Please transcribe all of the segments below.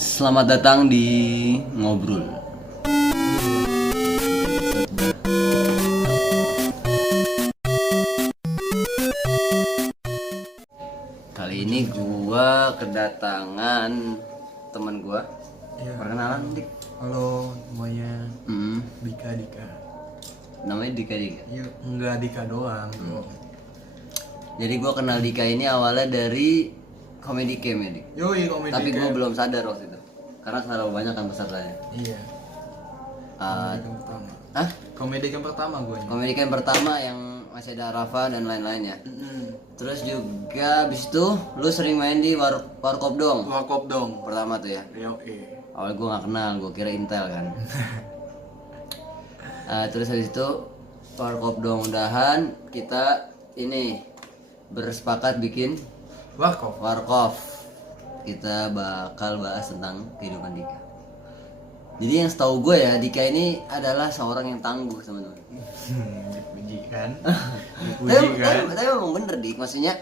Selamat datang di Ngobrol. Kali ini gua kedatangan teman gua. Iya. Perkenalan, Dik. Halo semuanya, Hmm, Dika. namanya Dika. Iya, enggak Dika doang. Jadi gua kenal Dika ini awalnya dari Comedy Camp ya, Dik. Yoi, komedi. Tapi gua belum sadar waktu itu. Karena terlalu banyak kan pesertanya. Iya. Ah, Komedi yang pertama. ah? Komedi yang pertama gue. Comedy Camp pertama yang masih ada Rafa dan lain-lainnya. Terus juga abis itu lu sering main di Warkop dong. Warkop dong. Pertama tuh ya. Yoi. Awal gue nggak kenal, gue kira Intel kan. Terus habis itu Warkop dong udahan, kita ini bersepakat bikin Warkop. Warkop. Kita bakal bahas tentang kehidupan Dika. Jadi yang setahu gue ya, Dika ini adalah seorang yang tangguh teman-teman. Dipuji kan? Tapi emang bener Dik, maksudnya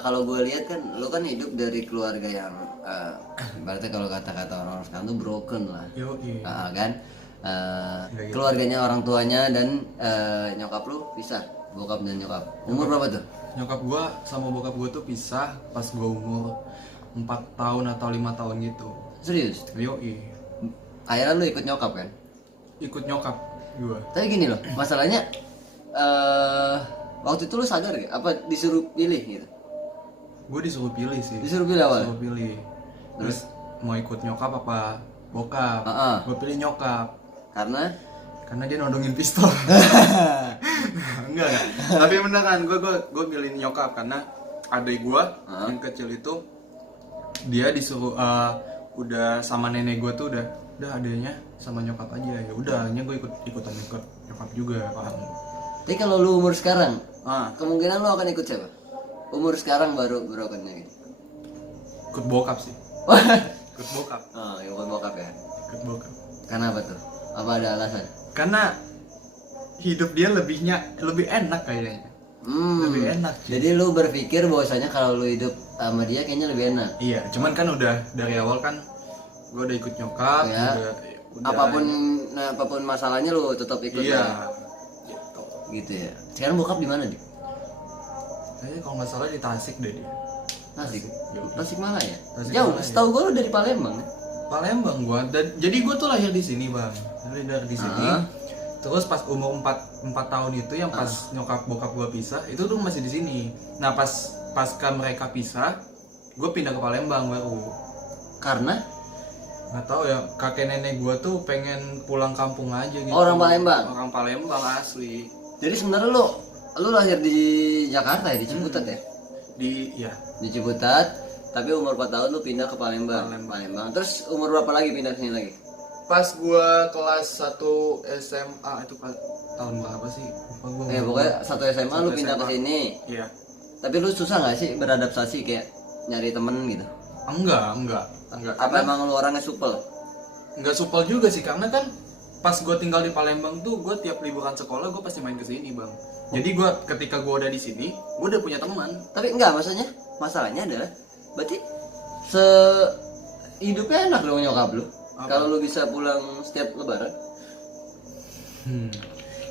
kalau gue lihat kan lu kan hidup dari keluarga yang berarti kalau kata-kata orang-orang sekarang tuh broken lah. Yoi. Kan keluarganya, orang tuanya dan nyokap lu pisah, bokap dan nyokap. Umur berapa tuh? Nyokap gua sama bokap gua tuh pisah pas gua umur 4 tahun atau 5 tahun gitu. Serius? Yoi. Akhirnya lu ikut nyokap kan? Ikut nyokap gua. Tapi gini loh, masalahnya waktu itu lu sadar gak? Apa disuruh pilih gitu? Gue disuruh pilih sih. Disuruh pilih awal? Disuruh pilih. Terus mau ikut nyokap apa bokap? Gue pilih nyokap. Karena Dia nodongin pistol. Enggak. Tapi beneran gue pilih nyokap karena adik gue yang kecil itu dia disuruh udah sama nenek gue tuh udah adanya sama nyokap aja. Ya udah, hanya gue ikut nyokap juga kan. Tapi kalau lu umur sekarang, kemungkinan lu akan ikut siapa? Umur sekarang baru brokennya gitu. Ikut bokap sih. Ikut bokap. Oh, ikut bokap ya. Ikut bokap. Karena apa tuh? Apa ada alasan? Karena hidup dia lebih enak kayaknya. Lebih enak. Jadi lu berpikir bahwasanya kalau lu hidup sama dia kayaknya lebih enak. Iya, cuman kan udah dari awal kan gue udah ikut nyokap, Ya. udah Apapun masalahnya lu tetap ikut iya. ya. Gitu ya. Sekarang bokap di mana, Dik? Kayaknya kalau nggak salah di Tasik deh dia. Tasik mana ya? Tasikmalaya. Jauh. Setahu gua lu dari Palembang. Palembang gua. Jadi gua tuh lahir di sini, Bang. Lahir di sini. Terus pas umur 4 tahun itu yang pas nyokap bokap gua pisah, itu tuh masih di sini. Nah, pasca mereka pisah, gua pindah ke Palembang baru. Karena Nggak tahu ya, kakek nenek gua tuh pengen pulang kampung aja gitu. orang Palembang. Orang Palembang asli. Jadi sebenarnya lu lahir di Jakarta ya, di Ciputat ya? Ya, Di Ciputat, tapi umur 4 tahun lu pindah ke Palembang. Terus umur berapa lagi pindah ke sini lagi? pas gua kelas 1 SMA itu tahun berapa sih? Lupa gua. Pokoknya satu SMA lu pindah ke sini. Iya. Tapi lu susah nggak sih beradaptasi kayak nyari temen gitu? Enggak. Apa emang lu orangnya supel? Enggak supel juga sih, karena kan pas gua tinggal di Palembang tuh gua tiap liburan sekolah gua pasti main ke sini, Bang. Jadi ketika gua udah di sini, gua udah punya teman. Tapi enggak, masalahnya adalah berarti hidupnya enak dong nyokap lu. Kalau lu bisa pulang setiap lebaran.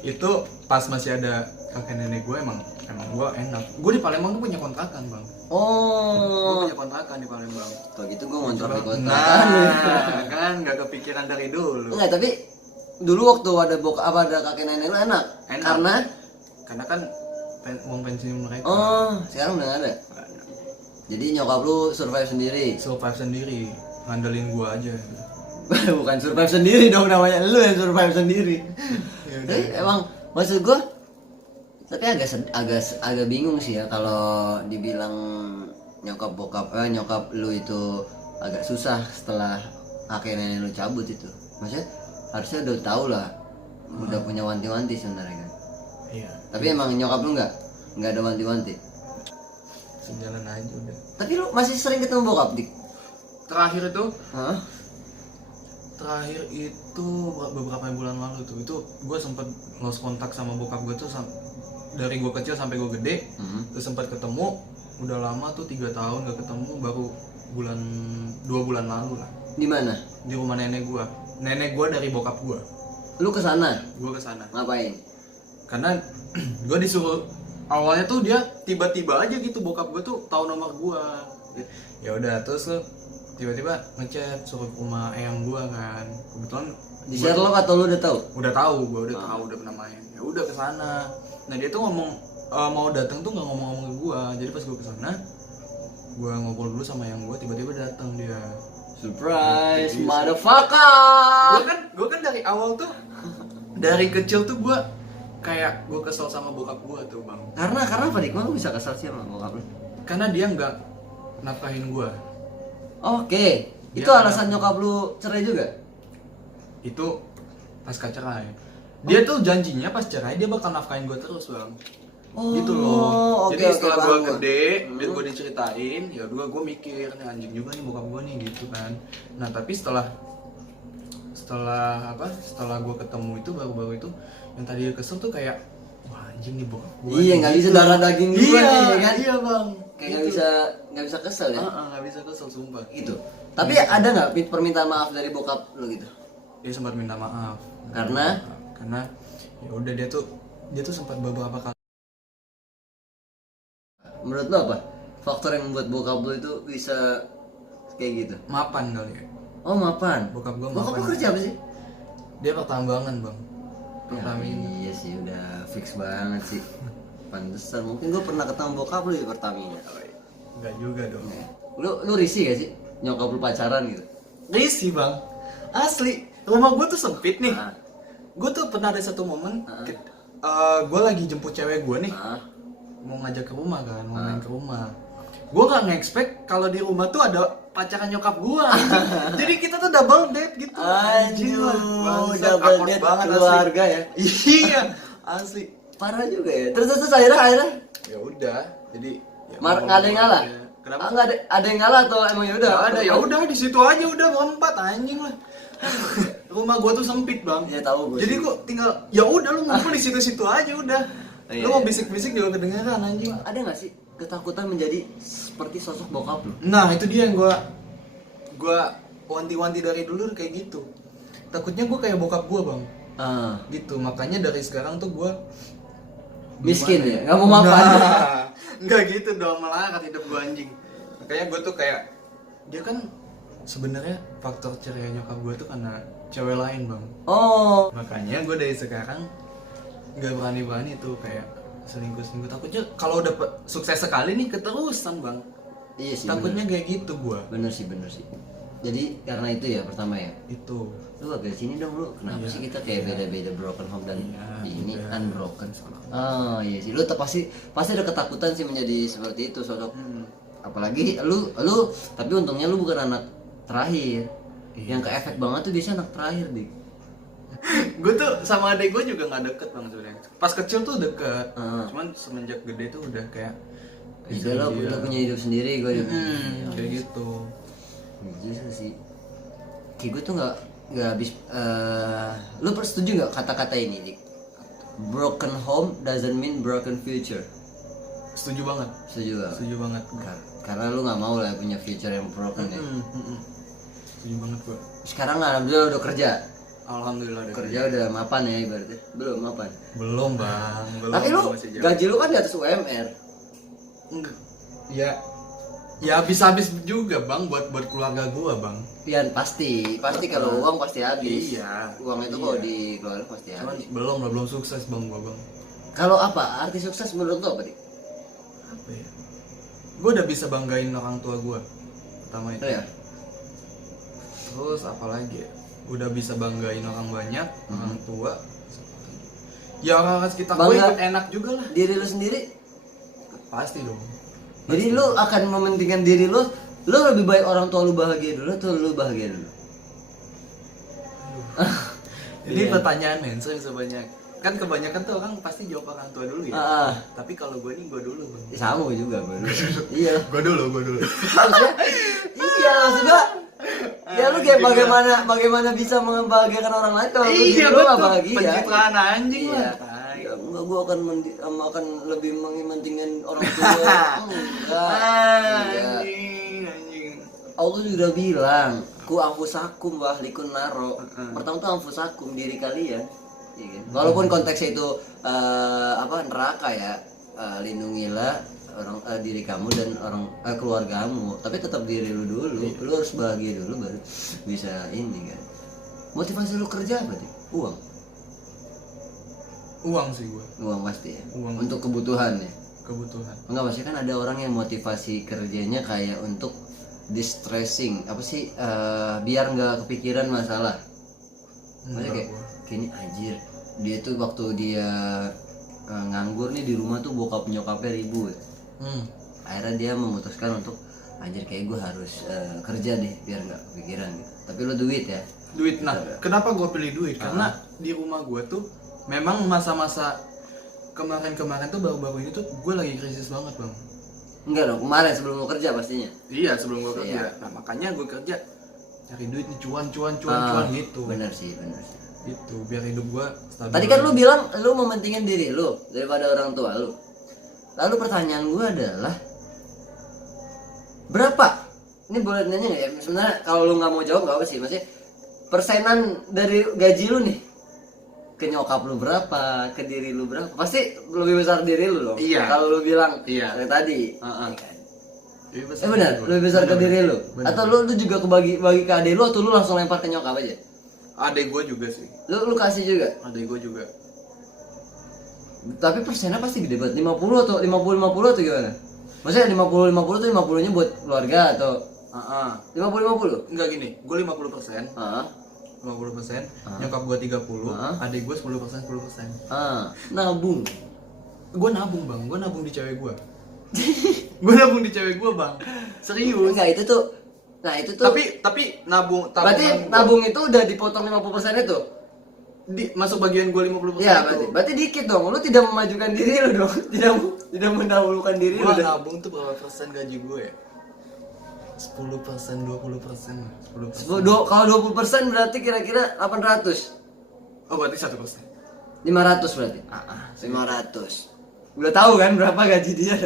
Itu pas masih ada kakek nenek gue emang gue enak. Gue di Palembang tuh punya kontrakan, Bang. Gue punya kontrakan di Palembang. Kalau gitu gue ngontrak di kontrakan. Nah, kan nggak kepikiran dari dulu. Enggak, tapi dulu waktu ada ada kakek nenek lu enak. Karena kan uang pensiun mereka. Oh, sekarang udah nggak ada. Jadi nyokap lu survive sendiri. Survive sendiri, ngandelin gue aja. Bukan survive sendiri dong namanya, lu yang survive sendiri. Tapi emang maksud gue, tapi agak bingung sih ya kalau dibilang nyokap lu itu agak susah setelah kakek nenek lu cabut itu. Maksudnya harusnya udah tau lah, udah punya wanti-wanti sebenarnya kan. Iya. Tapi emang nyokap lu nggak ada wanti-wanti. Sejalan aja udah. Tapi lu masih sering ketemu bokap, Dik? Terakhir itu Hah? Terakhir itu beberapa bulan lalu tuh, itu gue sempet lost kontak sama bokap gue tuh dari gue kecil sampai gue gede. Terus sempat ketemu, udah lama tuh 3 tahun gak ketemu, baru 2 bulan lalu lah. Di mana? Di rumah nenek gua. Nenek gua dari bokap gua. Lu ke sana Gua ke sana. ngapain? Karena gua disuruh, awalnya tuh dia tiba-tiba aja gitu, bokap gua tuh tahu nomor gua. Ya udah, terus lu tiba-tiba ngechat suruh ke rumah eyang gua kan. Kebetulan Di Sherlock atau lu udah tahu? udah tahu, gua udah tahu, udah pernah main. Ya udah ke sana. Nah, dia tuh ngomong mau datang tuh nggak ngomong-ngomong ke gua. Jadi pas gua ke sana, gua ngobrol dulu sama yang gua, tiba-tiba datang dia. Surprise, motherfucker. Gua kan dari awal tuh, dari kecil tuh gua kayak gua kesel sama bokap gua tuh, Bang. Karena apa dik? Lu bisa kesal sih sama bokap lu? Karena dia nggak nafkahin gua. Oke, itu Dia alasan nyokap lu cerai juga? Itu pas cerai. Dia tuh janjinya pas cerai dia bakal nafkahin gua terus, Bang. Oh, Gitu loh. oke, Jadi oke, setelah paham gua gua. gede, biar gua diceritain, ya udah gua mikir nih, anjing juga nih bokap gua nih gitu kan. Nah, tapi setelah gua ketemu itu baru-baru itu, yang tadi kesel tuh kayak, wah anjing nih bokap gua. Iya, nih, nggak gitu. bisa darah daging gua Iya, nih, kan? iya, Bang. Kayak Gitu. nggak bisa kesel ya? Nggak bisa kesel sumpah. Gitu. Tapi ada nggak permintaan maaf dari bokap lu gitu? Dia sempat minta maaf. Karena ya udah, dia tuh sempat beberapa kali. menurut lu apa faktor yang membuat bokap lu itu bisa kayak gitu? Mapan kali ya. Oh, mapan. Bokap gua Bokap lu mapan. kerja apa sih? Dia pertambangan, Bang. Ya, Pertamina. iya sih, udah fix banget sih. Pantesan mungkin gua pernah ketemu bokap lu di Pertamina. Enggak juga dong. Lu risih gak sih nyokap lu pacaran gitu? Risih, Bang. Asli, rumah gue tuh sempit nih. Ah. Gue tuh pernah ada satu momen, gue lagi jemput cewek gue nih, Ah. mau ngajak ke rumah kan, mau main ke rumah. Gue gak nge-expect kalau di rumah tuh ada pacaran nyokap gue. Jadi kita tuh double date gitu. Anjir, Bangsat, double awkward date banget keluarga ya. asli. Iya, asli. Parah juga ya. Terus akhirnya Ya udah, jadi ya, nggak ada yang ngalah. Kenapa? Ah, nggak ada yang ngalah atau emang ya udah? Gak ada, ya udah di situ aja udah berempat anjing lah. Rumah gua tuh sempit, Bang. Ya tahu gua. Jadi gua tinggal ya udah lu ngumpul di situ-situ aja udah. Iya, Lu mau iya. bisik-bisik juga kedengeran anjing. Ada nggak sih ketakutan menjadi seperti sosok bokap lu? Nah, itu dia yang gua wanti-wanti dari dulu kayak gitu. Takutnya gua kayak bokap gua, Bang. Ah, Gitu. Makanya dari sekarang tuh gua miskin gimana ya, nggak mau mapan. Nah, nggak gitu dong, malah hidup gua anjing. Makanya gua tuh kayak, dia kan sebenarnya faktor cerai nyokap gua tuh karena cewek lain, Bang. Oh, Makanya gua dari sekarang nggak berani tuh kayak selingkuh. Takutnya kalau udah sukses sekali nih keterusan, Bang. iya sih. Takutnya kayak gitu gua. Bener sih. Jadi karena itu ya pertama ya. Itu. Lu agak sini dong lu. Kenapa Iya, sih kita kayak beda-beda broken home dan Iya, ini iya. unbroken? Oh iya sih. Lu pasti ada ketakutan sih menjadi seperti itu sosok. Apalagi lu tapi untungnya lu bukan anak terakhir. Yang ke efek banget tuh biasanya anak terakhir, Dik. Gue tuh sama adek gue juga nggak deket, Bang, sebenarnya. Pas kecil tuh deket, Ah. cuman semenjak gede tuh udah kayak Udah lo udah punya hidup sendiri, gue hidup. kayak gitu. Iya sih. Kayak gue tuh nggak habis. Lu setuju nggak kata-kata ini, Dik? Broken home doesn't mean broken future. Setuju banget, Setuju gak? setuju banget. Karena lu nggak mau lah punya future yang broken ya. Setuju banget gue. Sekarang alhamdulillah udah kerja. Alhamdulillah udah Kerja udah mapan ya ibaratnya. Belum mapan. Belum, Bang. Belum. Tapi lu masih jauh. gaji lu kan di atas UMR. Enggak. Ya habis-habis juga, Bang, buat keluarga gua, Bang. Pian pasti kalau uang pasti habis. Iya. Uang itu Iya. kalau dikeluarin pasti Cuman habis. belum sukses, Bang, gua, Bang. Kalau apa arti sukses menurut lu apa, Dik? Apa ya? Gua udah bisa banggain orang tua gua. Pertama itu. Oh ya. Terus apa lagi ya? Udah bisa banggain orang banyak, orang tua. Ya orang sekitar gue Bangga. ikut enak juga lah. Diri lu sendiri. Pasti dong. Jadi lu akan mementingkan diri lu lebih baik orang tua lu bahagia dulu atau lu bahagia dulu? Ini Iya. pertanyaan men, sering sebanyak. Kan kebanyakan tuh orang pasti jawab orang tua dulu ya. Ah, Tapi kalau gue nih, gue dulu, Bang. sama gue juga gue dulu. Iya. Gue dulu. Maksudnya, iya maksudnya ya lu kayak bagaimana bisa membahagiakan orang lain kalau lu diri lu nggak bahagia. Pencitraan anjing Iya. lah. Ya, enggak, gue akan lebih mementingkan orang tua. Enggak. Iya. Anjing. Allah juga bilang ku anfusakum wa ahlikum naro. Pertama tuh anfusakum, diri kalian, ya kan? Walaupun konteksnya itu neraka ya, lindungilah diri kamu dan keluargamu, tapi tetap diri lu dulu. Lu harus bahagia dulu baru bisa ini kan. Motivasi lu kerja apa sih? Uang sih gue. Uang pasti ya. Uang. Untuk kebutuhan ya. Kebutuhan. Enggak, maksudnya kan ada orang yang motivasi kerjanya kayak untuk distressing, apa sih, biar nggak kepikiran masalah. Maksudnya kayak gini, anjir, dia tuh waktu dia nganggur nih di rumah tuh bokap nyokapnya ribut. Akhirnya dia memutuskan untuk anjir kayak gue harus kerja deh biar nggak kepikiran gitu. Tapi lo duit ya. Duit. Nah, kenapa gue pilih duit? Karena di rumah gue tuh memang masa-masa kemarin tuh baru-baru ini tuh gue lagi krisis banget bang. Enggak dong, kemarin sebelum lo kerja pastinya. Iya, sebelum gue kerja. Iya. Nah, makanya gue kerja cari duit nih, cuan gitu. Bener sih. Itu biar hidup gue stabil. Tadi kan lu bilang lu mementingin diri lu daripada orang tua lu. Lalu pertanyaan gue adalah berapa? Ini boleh nanya nggak ya? Sebenarnya kalau lu nggak mau jawab nggak apa sih, maksudnya persenan dari gaji lu nih ke nyokap lu berapa, ke diri lu berapa? Pasti lebih besar diri lu loh. Iya. Kalau lu bilang iya kayak tadi. Benar, lebih besar ke diri lu. Bener. Atau lu juga bagi ke adik lu, atau lu langsung lempar ke nyokap aja? Adek gue juga sih. Lu kasih juga. Adek gue juga. Tapi persennya pasti gede banget. 50 atau 50 atau gimana? Maksudnya 50 tuh 50-nya buat keluarga atau 50. Enggak gini, gue 50%. 50%, nyokap gue 30, adik gue 10%. Nabung. Gue nabung bang, gue nabung di cewek gue. Gue nabung di cewek gue bang, serius. Enggak, itu tuh. Nah itu tuh. Tapi nabung. Berarti nabung itu udah dipotong 50% itu. Masuk bagian gue 50%. Iya, berarti dikit dong. Lu tidak memajukan diri lu dong. Tidak mendahulukan diri lu. Gue nabung tuh berapa persen gaji gue ya? 10%, 20%. 10%. Kalau 20% berarti kira-kira 800. Oh, berarti 1%. 500 berarti. 500. Udah tahu kan berapa gaji dia?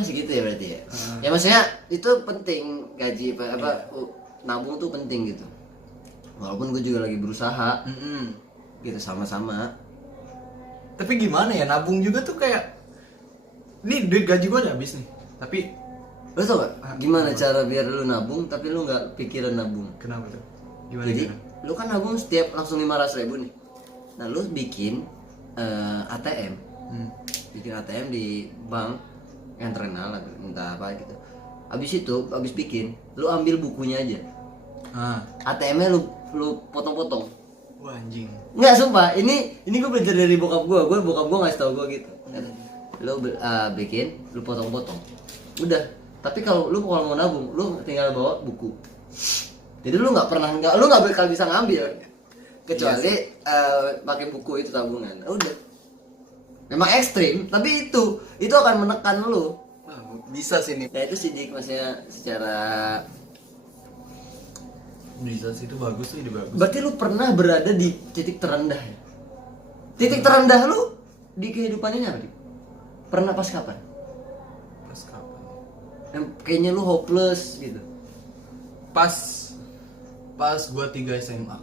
Segitu ya berarti ya. Ya maksudnya itu penting, gaji nabung tuh penting gitu. Walaupun gue juga lagi berusaha. Gitu sama-sama. Tapi gimana ya, nabung juga tuh kayak nih duit gaji gue udah habis nih. Tapi lu tau gak gimana cara biar lu nabung tapi lu gak pikiran nabung? Kenapa tuh? Gimana? Jadi lu kan nabung setiap langsung 500.000 nih. Nah lu bikin ATM. Bikin ATM di bank yang terkenal atau entah apa gitu. Abis bikin, lu ambil bukunya aja. ATM-nya lu potong-potong. Wah anjing. Enggak, sumpah, ini gue belajar dari bokap gue ngasih tau gue gitu. Lu bikin, lu potong-potong. Udah. Tapi kalau lu mau nabung, lu tinggal bawa buku. Jadi lu nggak bakal bisa ngambil kecuali pakai buku itu tabungan. Udah. Memang ekstrim, tapi itu akan menekan lu. Wah, bisa sih nih. Ya itu sih Dik, maksudnya secara bisa sih, itu bagus tuh, ide bagus. Berarti lu pernah berada di titik terendah ya? Titik terendah lu di kehidupan ini apa, Dik? Pernah pas kapan? Pas kapan? Yang kayaknya lu hopeless gitu. Pas gua 3 SMA.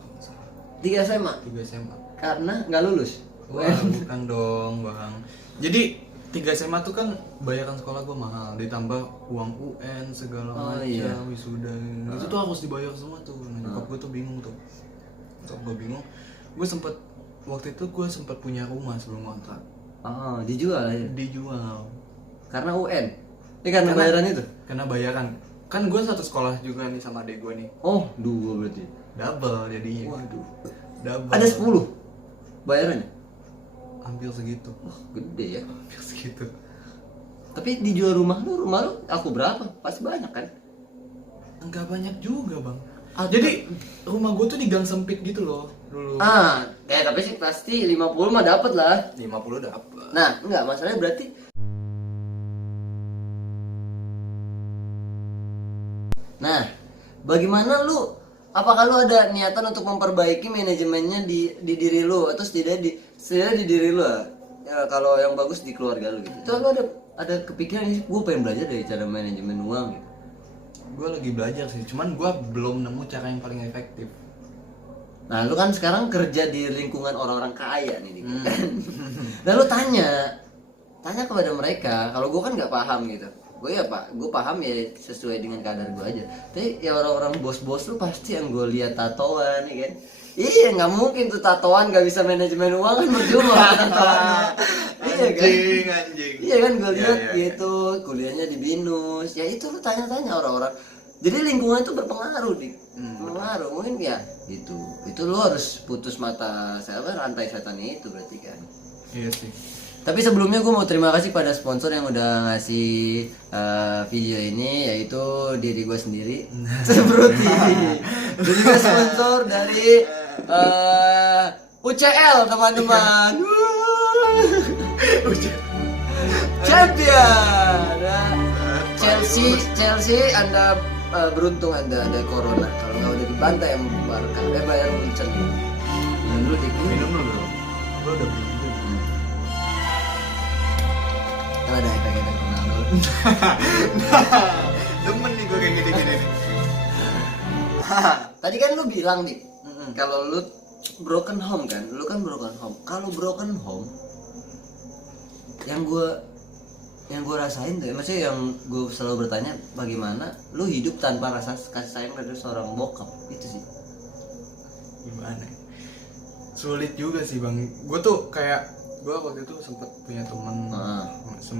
3 SMA? 3 SMA. Karena nggak lulus? Wah, bukan dong, Bang. Jadi 3 SMA tuh kan bayaran sekolah gua mahal, ditambah uang UN segala macam, wisuda. Itu tuh harus dibayar semua tuh. Nah, nyokap gua tuh bingung tuh. Nyokap gua bingung. Waktu itu gua sempat punya rumah sebelum kontrak. Dijual aja. Dijual. Karena UN. Ini karena bayaran itu? Karena bayaran. Kan gue satu sekolah juga nih sama adik gue nih. Oh, 2 berarti. Double jadinya. Waduh. Double. Ada 10 bayarannya? Hampir segitu. Gede ya. Hampir segitu. Tapi dijual rumah lu aku berapa? Pasti banyak kan? Enggak banyak juga, Bang. Jadi rumah gue tuh di gang sempit gitu loh dulu. Tapi sih pasti 50 mah dapet lah. 50 dapet. Nah, enggak, masalahnya berarti Nah, bagaimana lu? Apakah lu ada niatan untuk memperbaiki manajemennya di diri lu atau setidaknya di diri lu? Ya, kalau yang bagus di keluarga lu gitu. Itu lu ada kepikiran sih, gue pengen belajar dari cara manajemen uang gitu. gue lagi belajar sih, cuman gue belum nemu cara yang paling efektif. Nah lu kan sekarang kerja di lingkungan orang-orang kaya nih Dik, kan? Nah lu tanya kepada mereka. Kalau gue kan nggak paham gitu, gue ya pak, gue paham ya sesuai dengan kadar gue aja. Tapi ya orang-orang bos-bos lu pasti yang gue lihat tatoan ya kan. Iya nggak mungkin tuh tatoan nggak bisa manajemen uang kan, percuma tatoan. Iya kan, Anjing. iya kan gue lihat Iya. gitu kuliahnya di BINUS. Ya itu lu tanya-tanya orang-orang. Jadi lingkungan itu berpengaruh Dik. Berpengaruh mungkin ya itu lu harus putus mata rantai setan itu berarti kan. Iya sih. Tapi sebelumnya gue mau terima kasih pada sponsor yang udah ngasih video ini, yaitu diri gue sendiri. Seperti jadi gue sponsor dari UCL teman-teman. Champion. Nah, Chelsea Anda beruntung Anda ada corona. Kalau nggak udah dibantai yang membubarkan. Bayar Munchen. Minum dulu Dik. Minum dulu. Gue udah beli juga. Kan ada efek-efek Ronaldo. Demen nih gue kayak gini-gini. Tadi kan lu bilang nih, kalau lu broken home kan, lu kan broken home. Kalau broken home, yang gue rasain tuh, maksudnya yang gue selalu bertanya, bagaimana lu hidup tanpa rasa kasih sayang dari seorang bokap, itu sih. Gimana? Sulit juga sih bang. Gue tuh kayak gue waktu itu sempet punya temen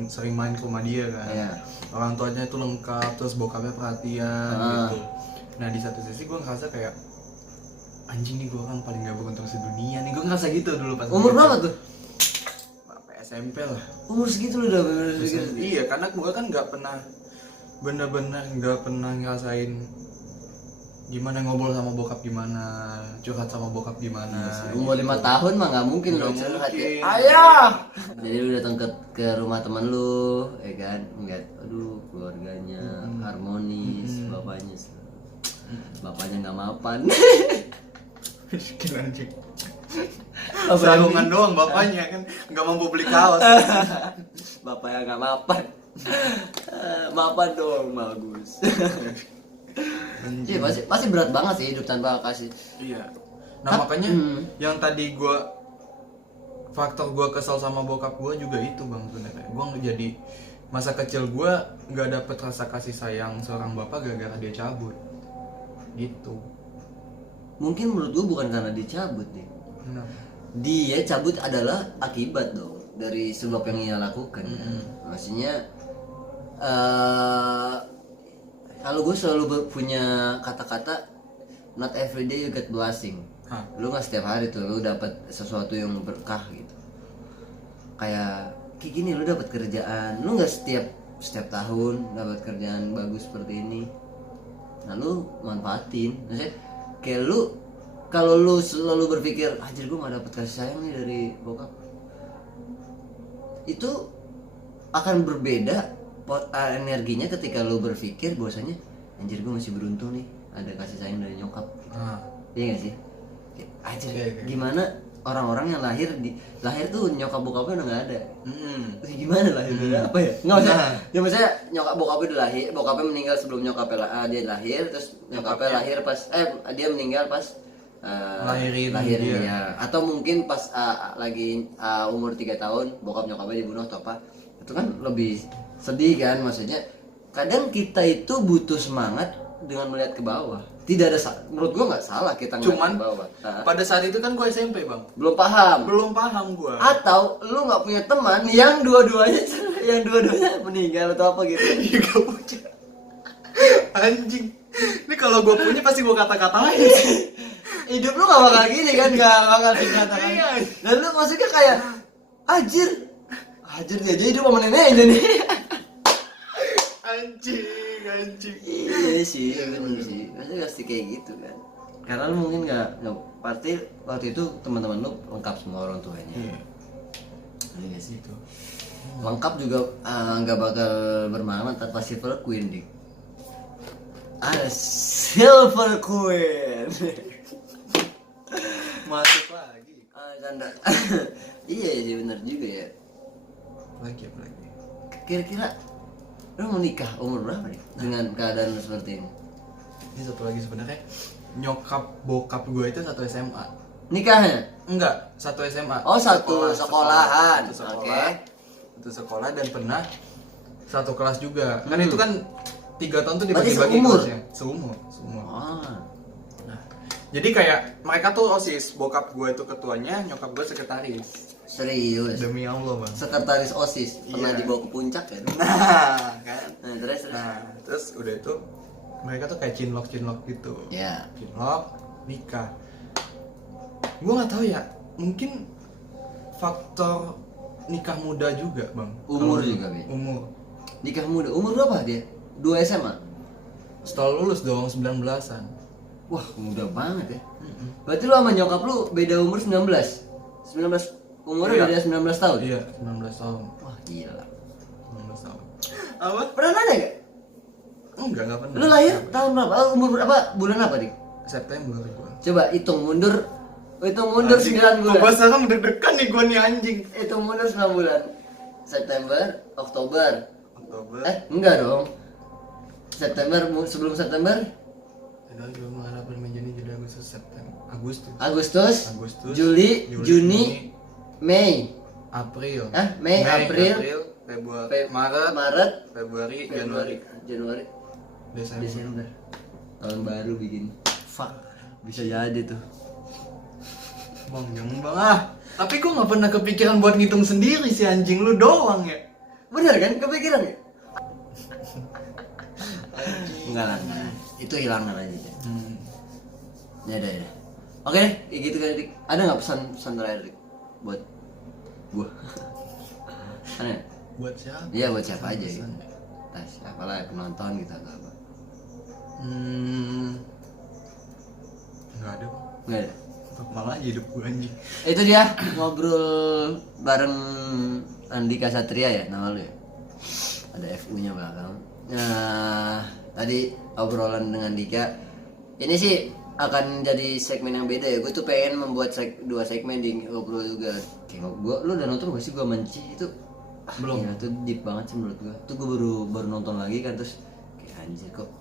sering main ke rumah dia kan. Iya. Orang tuanya itu lengkap, terus bokapnya perhatian gitu. Nah di satu sisi gue ngerasa kayak anjing nih, gue kan paling gak beruntung sedunia nih. Gue ngerasa gitu dulu pas Umur berapa tuh? SMP lah. Umur segitu lu udah bener-bener segitu. Iya, karena gue kan nggak pernah bener-bener nggak pernah ngerasain gimana ngobrol sama bokap, gimana curhat sama bokap gimana. Umur 5 tahun mah nggak mungkin lo Nggak curhat ya. mungkin. Ayah. Jadi lu datang ke rumah teman lu, ya kan? Ngeliat, aduh keluarganya harmonis, bapaknya nggak mapan. Miskin anjing. Sarungan doang bapaknya kan nggak mampu beli kaos. Bapaknya nggak mapan. Mapan doang bagus. Iya pasti berat banget sih hidup tanpa kasih. Iya. Nah makanya yang tadi faktor gue kesal sama bokap gue juga itu bang sebenarnya. Gue jadi masa kecil gue nggak dapet rasa kasih sayang seorang bapak gara-gara dia cabut. Gitu. Mungkin menurut gue bukan karena dia cabut nih. Kenapa? Dia cabut adalah akibat dong dari sebab yang ia lakukan. Maksudnya kalau gue selalu punya kata-kata not every day you get blessing. Lu nggak setiap hari tuh lu dapat sesuatu yang berkah gitu. Kayak gini, lu dapat kerjaan, lu nggak setiap tahun dapat kerjaan bagus seperti ini. Nah lu manfaatin. Maksudnya kayak lu, kalau lu selalu berpikir anjir gue gak dapet kasih sayang nih dari bokap, itu akan berbeda energinya ketika lu berpikir bahwasanya anjir gue masih beruntung nih ada kasih sayang dari nyokap. Iya gak sih? Anjir gimana orang-orang yang lahir tuh nyokap bokapnya udah gak ada. Gimana lahirnya apa ya? Nggak usah. Ya maksudnya nyokap bokapnya udah lahir, bokapnya meninggal sebelum nyokapnya dia lahir, terus nyokapnya lahir pas dia meninggal pas lahirin ya. Atau mungkin pas lagi umur 3 tahun bokap nyokapnya dibunuh atau apa. Itu kan lebih sedih kan, maksudnya kadang kita itu butuh semangat dengan melihat ke bawah. Tidak ada menurut gua nggak salah kita ngeliat Cuman ke bawah. pada saat itu kan gue SMP bang, Belum paham gue. Atau lu nggak punya teman yang dua-duanya meninggal atau apa gitu. Iya gak punya. Anjing. Ini kalau gue punya pasti gue kata-katain. Hidup lu gak bakal gini kan, gak bakal dikatakan. Iya. Dan lu maksudnya kayak anjir dia jadi hidup sama neneknya nih. Anjing. Iya sih, bener sih. Maksudnya pasti kayak gitu kan. Karena lu mungkin gak pasti waktu itu teman-teman lu lengkap semua orang tuanya. Iya sih itu. Lengkap juga gak bakal bermakna tanpa Silver Queen dik. Ada Silver Queen. Masuk lagi. Canda. Iya sih benar juga ya. Lagi. Kira-kira Lu mau nikah umur berapa nih dengan keadaan lu seperti ini? Ini satu lagi sebenarnya nyokap bokap gue itu satu SMA. Nikahnya? Enggak, satu SMA. Oh, satu sekolahan. Satu sekolah. Oke. Satu sekolah dan pernah satu kelas juga. Kan itu kan 3 tahun tuh Berarti dibagi-bagi seumur? kelasnya. Seumur. Ah. Nah, jadi kayak mereka tuh OSIS, bokap gue itu ketuanya, nyokap gue sekretaris. Serius. Demi Allah, Bang. Sekretaris OSIS pernah Iya. dibawa ke puncak ya? Nah, kan. Terus udah itu mereka tuh kayak cinlok gitu. Ya. Cinlok, nikah. Gue nggak tahu ya, mungkin faktor nikah muda juga, Bang. Umur Kalau juga, Bi. Umur. Nikah muda. Umur berapa dia? 2 SMA? Setelah lulus dong 19-an. Wah, muda banget ya. Berarti lu sama nyokap lu beda umur 19? 19 umurnya Iya. beda 19 tahun? Iya, 19 tahun. Wah, gila. 19 tahun. Apa? Pernah nanya gak? Enggak pernah. Lu lahir tahun berapa? Umur berapa? Bulan apa, Dik? September gua. Coba hitung mundur. Hitung mundur 9 bulan. Gua sekarang deg-degan nih gua nih anjing. Hitung mundur 9 bulan. September, Oktober. Oktober. Enggak dong. September, sebelum September, Ada juga mengharapkan Juni, Juli, Agustus, September. Agustus, Agustus, Juli, Juni, Mei. April. Mei, April, Februari, Maret, Februari, Januari, Desember. Desember. Tahun baru bikin. Fuck. Bisa jadi tuh. Bang, jangan bang ah. Tapi gua nggak pernah kepikiran buat ngitung sendiri si anjing lu doang ya. Bener kan? Kepikiran ya? Enggak lah. Itu hilangan aja. Ya udah ya. Oke, kayak gitu kan, Dik. Ada nggak pesan terakhir, Dik? Buat gua. Ada nggak? Buat siapa? Iya, buat siapa aja gitu. Pesan ya? Nah, siapa lah penonton gitu atau apa? Nggak ada. Nggak ada. Malah aja hidup gua anjing. Itu dia ngobrol bareng Andika Satria ya nama lu ya. Ada FU-nya belakang. Nah, tadi obrolan dengan Dika. Ini sih akan jadi segmen yang beda ya. Gue tuh pengen membuat 2 segmen di ngobrol juga. Kayak lu udah nonton gak sih gue Menci itu? Belum. Ya, itu deep banget sih menurut gue. Tuh gue baru nonton lagi kan, terus kayak anjir kok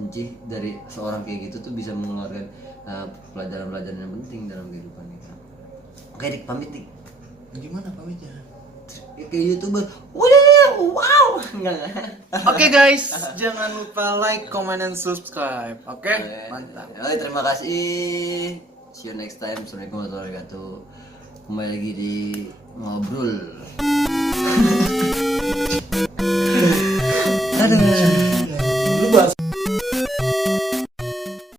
Menci dari seorang kayak gitu tuh bisa mengeluarkan pelajaran-pelajaran yang penting dalam kehidupan kita. Oke, Dik, pamit, Dik. Gimana pamitnya? Kayak YouTuber. Wow. Enggak. Oke guys, jangan lupa like, comment, and subscribe. Oke? Mantap. Oke, terima kasih. See you next time. Assalamualaikum warahmatullahi wabarakatuh. Kembali lagi di ngobrol. Aduh.